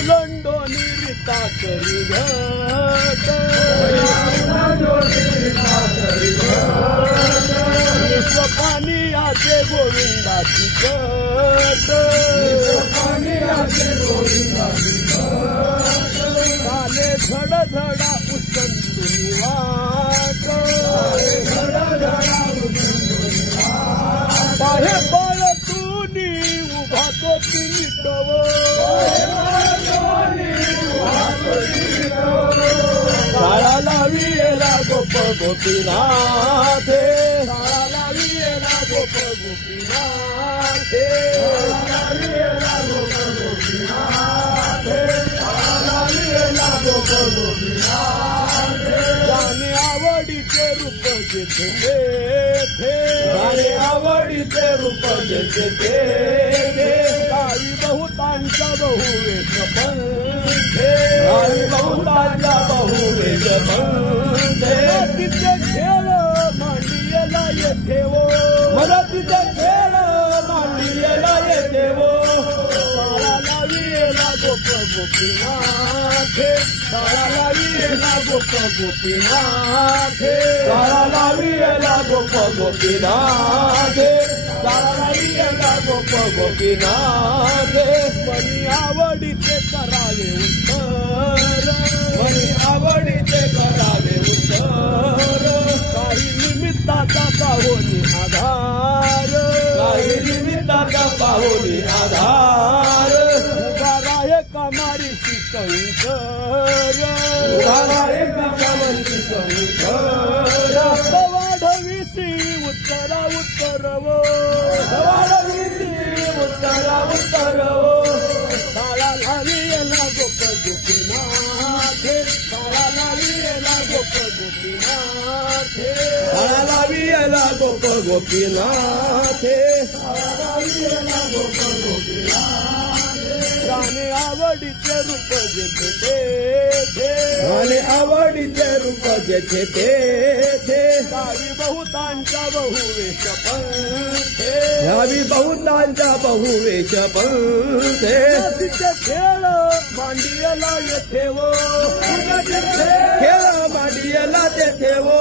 उलंडोनी रीता करी घट पाणी आचे गोविंदाची घट काले झड झडा उसंतुनी वाट बाहे बाळ तुनी उभा तो पिटव शाळा लाविला गोप गोपीनाथे शाळा लाविला गोप गोपीनाथे लाविला गोप गोपीनाथे लाविला गोप गोपीनाथे जाने आवडीचे रूप जेथे तेथे जाने आवडीचे रूप जेथे तेथे गावी बहुतांचा बहुवेश पंथे गावी बहुतांचा बहुवेश पंथे तिथे खेळ मांडियला येथे वो मला तिथे खेळ मांडियला येथे वो शाळा लाविला गोप गोपीनाथे शाळा लाविला गोप गोपीनाथे शाळा लाविला गोप गोपीनाथे शाळा लाविला गोप गोपीनाथे मनी आवडीचे करावे उत्तर मनी आवडीचे करावे उत्तर काही निमित्ताचा पाहोनी आधार काही निमित्ताचा पाहोनी आधार उभा राहे कामारीची संकर उभा राहे कामारीची संकर वाढविसी उत्तरा उत्तरवो वाढविसी उत्तरा उत्तरवो शाळा लाविला गोप गोपीनाथे शाळा लाविला गोप गोपीनाथे शाळा लाविला गोप गोपीनाथे शाळा लाविला गोप गोपीनाथे राणे आवडीचे रूप जेथे तेथे राणे आवडीचे रूप जेथे तेथे गावी बहुतांचा बहुवेश पंथे गावी बहुतांचा बहुवेश पंथे तिथे खेळ मांडियला येथे वो खेळ मांडियला तेथे वो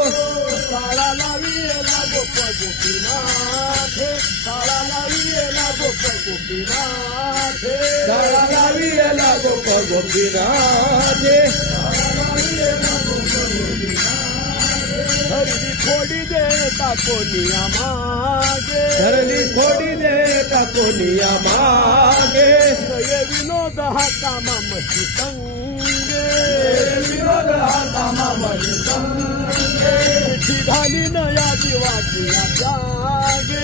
शाळा लाविला गोप गोपीनाथे शाळा लाविला गोप गोपीनाथे शाळा लाविला गोप गोपीनाथे धरली थोडी देता कोणिया मागे धरली थोडी देता कोणिया मागे ये विनोद हा कामा मशी संगे विनोद हा कामा मशी संगे झाली न या दिवाची जागे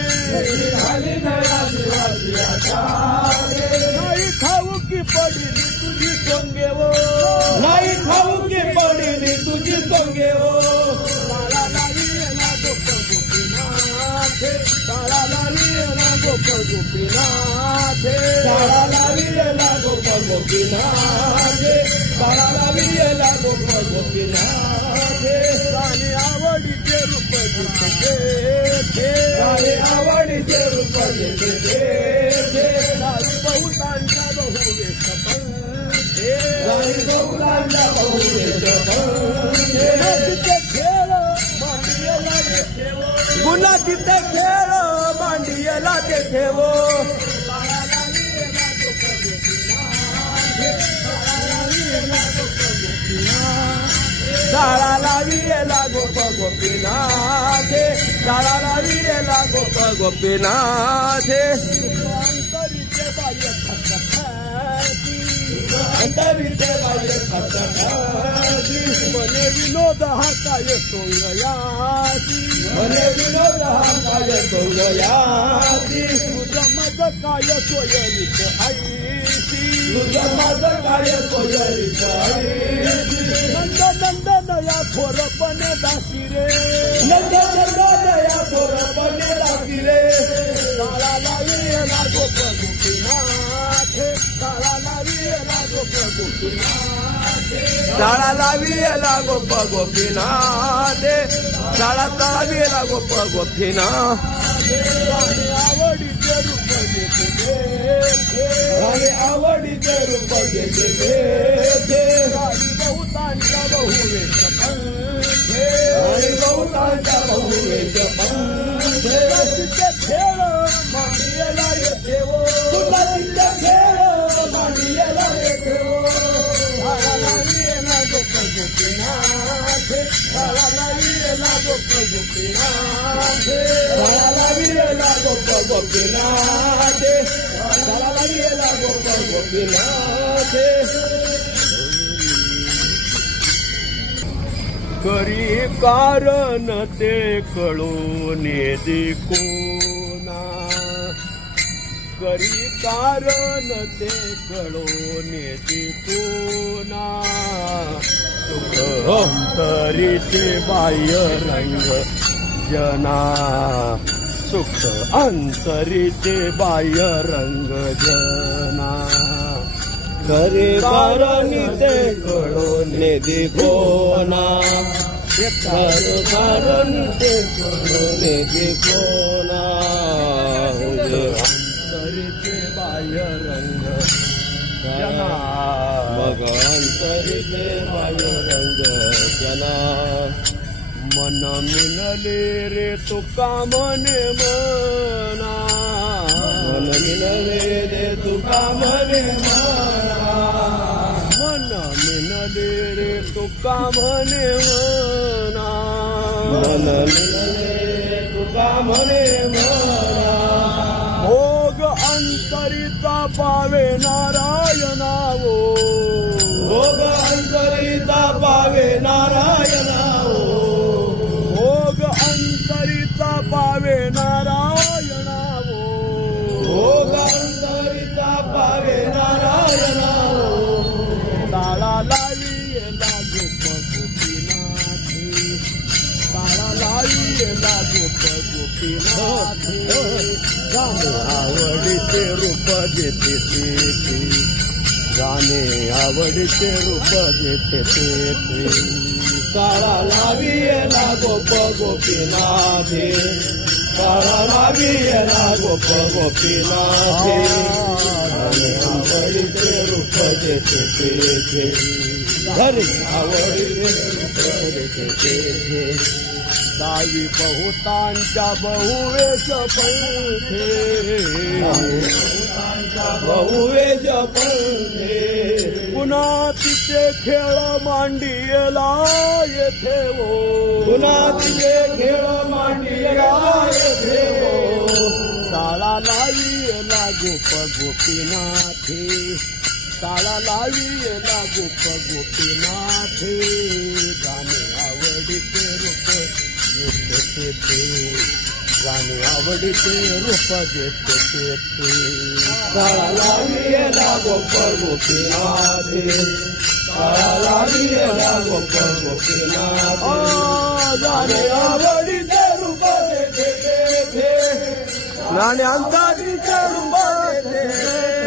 झाली न या दिवाची जागे नाही खाऊ की पडली तुझी सोंगे वो नाही खाऊ की पडली तुझी सोंगे वो शाळा लाविला गोप गोपीनाथे शाळा लाविला गोप गोपीनाथे शाळा लाविला गोप गोपीनाथे शाळा लाविला गोप गोपीनाथे राणे आवडीचे रूप जेथे तेथे राणे आवडीचे रूप जेथे तेथे गावी बहुतांचा बहुवेश पंथे गावी बहुतांचा बहुवेश पंथे तिथे खेळ मांडियला तेथे वो गुन्हा तिथे खेळ मांडियला तेथे वो शाळा लाविला गोप गोपीनाथे शाळा लाविला गोप गोपीनाथे शाळा लाविला गोप गोपीनाथे अंतरीचे बाह्य अंतरीचे बाह्य मने विनोद हा काय सोंगयासी मने विनोद हा काय सोंगयासी तुझं मज काय सोयरीच आईसी तुझं मज काय सोयरीच आईसी नंद नंदन या थोरपणे दासी रे नंद नंदन या थोरपणे दासी रे शाळा लाविला गोप गोपीनाथे शाळा लाविला गोप गोपीनाथे शाळा लाविला गोप गोपीनाथे शाळा लाविला गोप गोपीनाथे आवडीचे रूप जेथे आवडीचे रूप जेथे भेटे राणी बहुतांच्या बहुवेश पंथे राणी बहुतांच्या बहुवेश पंथे तुझे खेळ मांडियला येते ओ तुझे खेळ मांडियला येते ओ गोपीनाथ बाळाला गोपीनाथ बाळाला गोपीनाथ बाळाला गोपीनाथ करी कारण ते कळून कोणा करी कारण ते कळून कोणा सुख अंतरीचे बाह्य रंग जना सुख अंतरीचे बाह्य रंग जना करे कारण ते कळून कोणा कारण ते कळून कोणा अंतरीचे बाह्य रंग जना मग अंतरीचे बाह्य रंग जना मन मिनले रे तुका मने मना मन मिनले रे तुका मने मना मन मिनले रे तुका मने मना मन मिनले तुका मने मना भोग अंतरिता पावे नारायणा वो भोग अंतरिता पावे नारायणा भोग अंतरिता पावे नारायणा वो भोग अंतरिता पावे नारायणा वो ताळा लावी लागो गोपीनाथी ताळा लावी लागो गोपीनाथी जाणे आवडीचे रूप देते ते जाणे आवडीचे रूप देते ते ताळा लावी गोप गोपीनाथे ताळा लावी गोप गोपीनाथे आवडीचे रूप देते ते घरी आवडीचे रूप देते ते दावी बहुतांच्या बहुवेश पंथे बहुवेश पंथे पुन्हा तिचे खेळ मांडियला येथे वो पुन्हा तिचे खेळ मांडियला येथे वो ताळा लावी गोप गोपीनाथे ताळा लावी गोप गोपीनाथे गाणे आवडीचे रूप देते ते गाणे आवडीचे रूप देते ते ताळा लावी गोप गोपीनाथे ताळा लावी गोप गोपीनाथे गाणे आवडीचे रूप देते ते गाणे अंतरीचे रूप देते